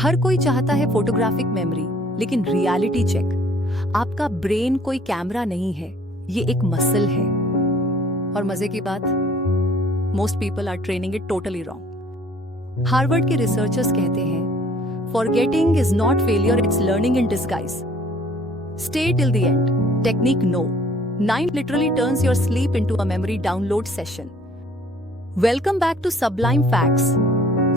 हर कोई चाहता है फोटोग्राफिक मेमोरी, लेकिन रियलिटी चेक, आपका ब्रेन कोई कैमरा नहीं है, ये एक मसल है। और मजे की बात, most people are training it totally wrong. Harvard के रिसर्चर्स कहते हैं, forgetting is not failure, it's learning in disguise. Stay till the end, technique no. 9 literally turns your sleep into a memory download session. Welcome back to Sublime Facts,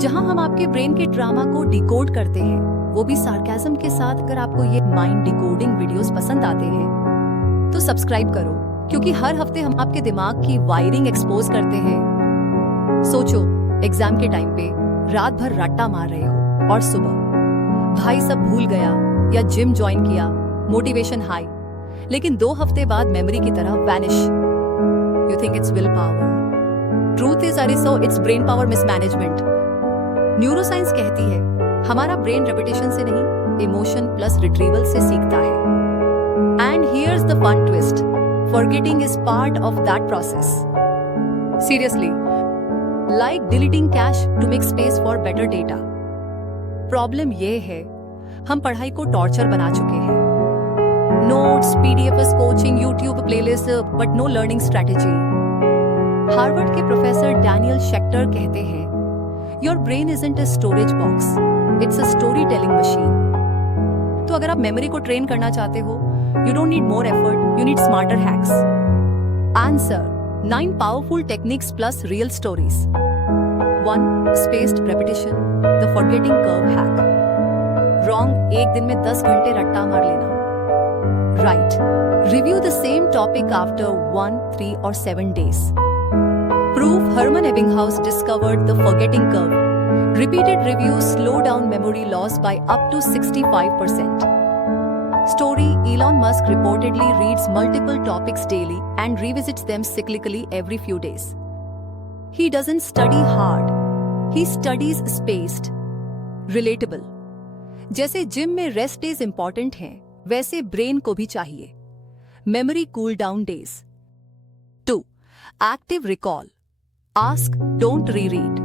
जहां हम आपके brain के drama को decode करते हैं, वो भी sarcasm के साथ। अगर आपको ये माइंड डिकोडिंग वीडियोस पसंद आते हैं तो सब्सक्राइब करो, क्योंकि हर हफ्ते हम आपके दिमाग की वायरिंग एक्सपोज करते हैं। सोचो, एग्जाम के टाइम पे रात भर रट्टा मार रहे हो और सुबह भाई सब भूल गया या जिम ज्वाइन किया, मोटिवेशन हाई, लेकिन 2 हफ्ते बाद मेमोरी की तरह vanish. You think it's will power, truth is अरिसो it's brain power mismanagement. Neuroscience कहती है हमारा ब्रेन रेपिटेशन से नहीं, इमोशन प्लस रिट्रीवल से सीखता है। And here's the fun twist, forgetting is part of that process. Seriously, like deleting cache to make space for better data. Problem ये है, हम पढ़ाई को टॉर्चर बना चुके हैं। Notes, PDF, coaching, YouTube playlist, but no learning strategy. Harvard के professor Daniel Schacter कहते हैं, your brain isn't a storage box, it's a story telling machine. तो अगर आप मेमोरी को ट्रेन करना चाहते हो, you don't need more effort, you need smarter hacks. Answer: 9 powerful techniques plus real stories. 1. Spaced repetition, the forgetting curve hack. Wrong, एक दिन में 10 घंटे रट्टा मार लेना। Right. Review the same topic after 1, 3 or 7 days. Proof: Hermann Ebbinghaus discovered the forgetting curve. Repeated reviews slow down memory loss by up to 65%. Story: Elon Musk reportedly reads multiple topics daily and revisits them cyclically every few days. He doesn't study hard. He studies spaced. Relatable. जैसे gym में rest days important हैं, वैसे brain को भी चाहिए memory cool down days. 2. Active recall, ask don't reread.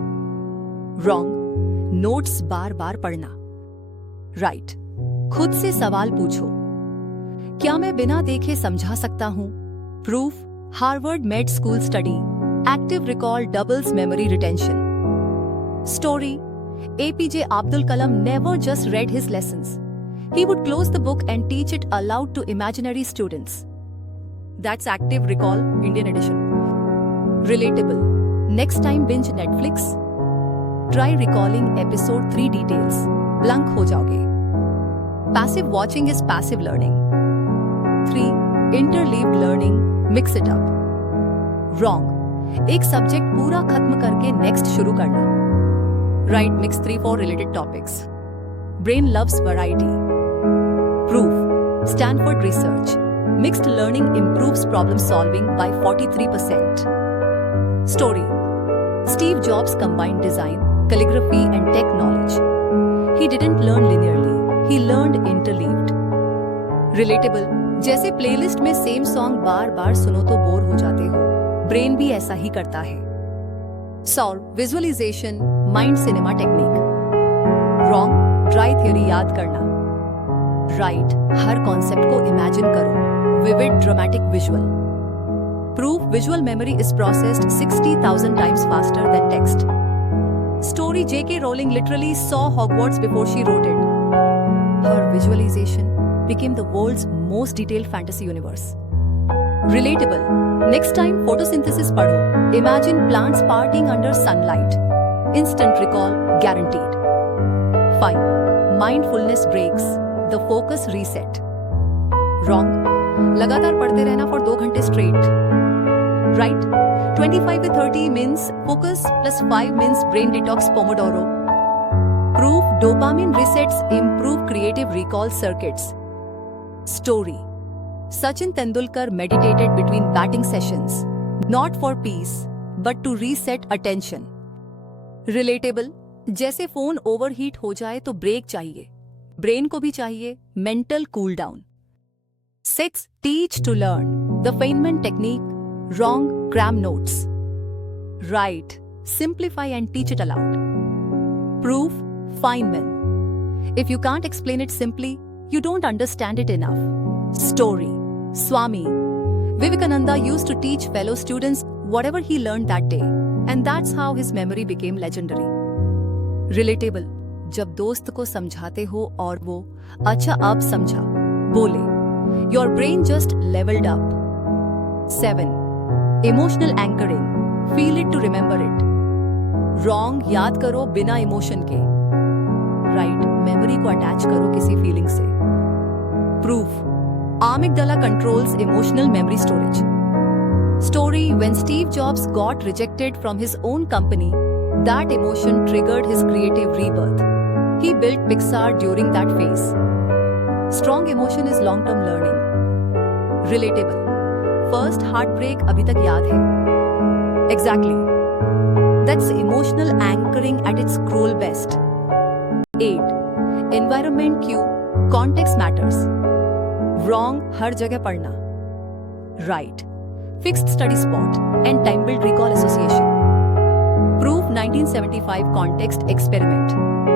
Wrong, notes बार बार पढ़ना। राइट, खुद से सवाल पूछो, क्या मैं बिना देखे समझा सकता हूं? Proof: Harvard med school study, active recall doubles memory retention. Story: APJ Abdul Kalam never just read his lessons. He would close the book and teach it aloud to imaginary students. That's active recall, Indian edition. Relatable. Next time binge Netflix? Try recalling episode 3 details. Blank हो जाओगे. Passive watching is passive learning. 3. Interleaved learning. Mix it up. Wrong. एक subject पूरा खत्म करके next शुरू करना. Right, mix 3-4 related topics. Brain loves variety. Proof: Stanford research. Mixed learning improves problem solving by 43%. Story: Steve Jobs combined design, calligraphy and tech knowledge. He didn't learn linearly, he learned interleaved. Relatable. जैसे playlist में same song बार बार सुनो तो bore हो जाते हो, brain भी ऐसा ही करता है। Solve: visualisation, mind cinema technique. Wrong, dry theory याद करना। राइट, हर कॉन्सेप्ट को इमेजिन करो, vivid dramatic visual. Proof: visual memory is processed 60,000 times faster than text. Story: J.K. Rowling literally saw Hogwarts before she wrote it. Her visualization became the world's most detailed fantasy universe. Relatable. Next time photosynthesis पढ़ो, imagine plants partying under sunlight. Instant recall guaranteed. 5. Mindfulness breaks, the focus reset. Wrong. लगातार पढ़ते रहना for 2 घंटे straight. Right. 25 with 30 means focus plus 5 means brain detox Pomodoro. Proof: dopamine resets improve creative recall circuits. Story: Sachin Tendulkar meditated between batting sessions, not for peace, but to reset attention. Relatable. जैसे phone overheat हो जाए तो break चाहिए, brain को भी चाहिए mental cool down. 6. Teach to learn, the Feynman technique. Wrong, cram notes. Right, simplify and teach it aloud. Proof: Feynman. If you can't explain it simply, you don't understand it enough. Story. Swami Vivekananda used to teach fellow students whatever he learned that day, and that's how his memory became legendary. Relatable. जब दोस्त को समझाते हो और वो अच्छा अब समझा बोले, your brain just leveled up. 7. Emotional anchoring. Feel it to remember it. Wrong याद करो बिना इमोशन के. Right, मेमोरी को अटैच करो किसी फीलिंग से. Proof. Amygdala controls emotional memory storage. Story. When Steve Jobs got rejected from his own company, that emotion triggered his creative rebirth. He built Pixar during that phase. Strong emotion is long-term learning. Relatable. First heartbreak अभी तक याद है. Exactly. That's emotional anchoring at its cruel best. 8. Environment cue. Context matters. Wrong हर जगह पढ़ना. Right. Fixed study spot and time-built recall association. Proof 1975 context experiment.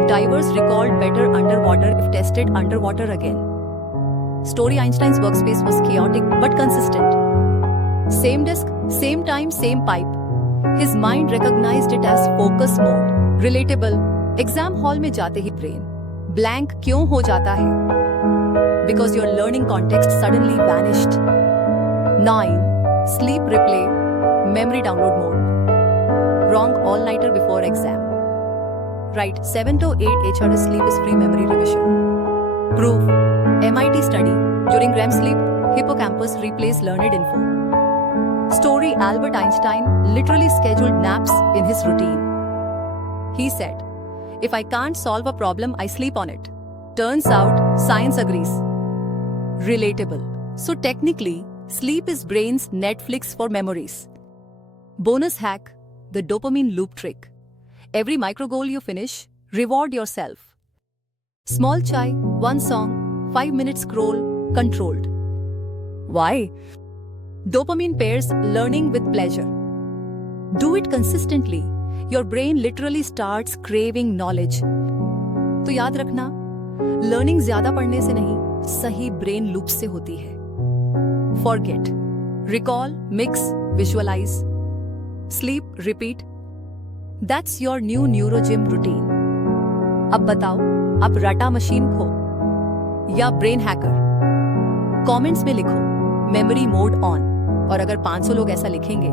Divers recalled better underwater if tested underwater again. Story. Einstein's workspace was chaotic but consistent. Same desk, same time, same pipe. His mind recognized it as focus mode. Relatable. Exam hall में जाते ही brain blank क्यों हो जाता है? Because your learning context suddenly vanished. 9. Sleep replay, memory download mode. Wrong all-nighter before exam. Right, 7 to 8 HRS sleep is free memory revision. Proof. MIT study. During REM sleep, hippocampus replays learned info. Story. Albert Einstein literally scheduled naps in his routine. He said, if I can't solve a problem, I sleep on it. Turns out, science agrees. Relatable. So technically, sleep is brain's Netflix for memories. Bonus hack, the dopamine loop trick. Every micro goal you finish, reward yourself. Small chai, one song, 5 minutes scroll, controlled. Why? Dopamine pairs learning with pleasure. Do it consistently. Your brain literally starts craving knowledge. तो याद रखना, learning ज़्यादा पढ़ने से नहीं, सही brain loop से होती है. Forget, recall, mix, visualize, sleep, repeat. That's your new neurogym routine. अब बताओ, आप रटा मशीन हो या ब्रेन हैकर? कमेंट्स में लिखो मेमोरी मोड ऑन, और अगर 500 लोग ऐसा लिखेंगे,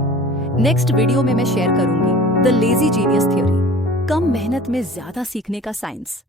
नेक्स्ट वीडियो में मैं शेयर करूंगी द लेजी जीनियस थ्योरी, कम मेहनत में ज्यादा सीखने का साइंस.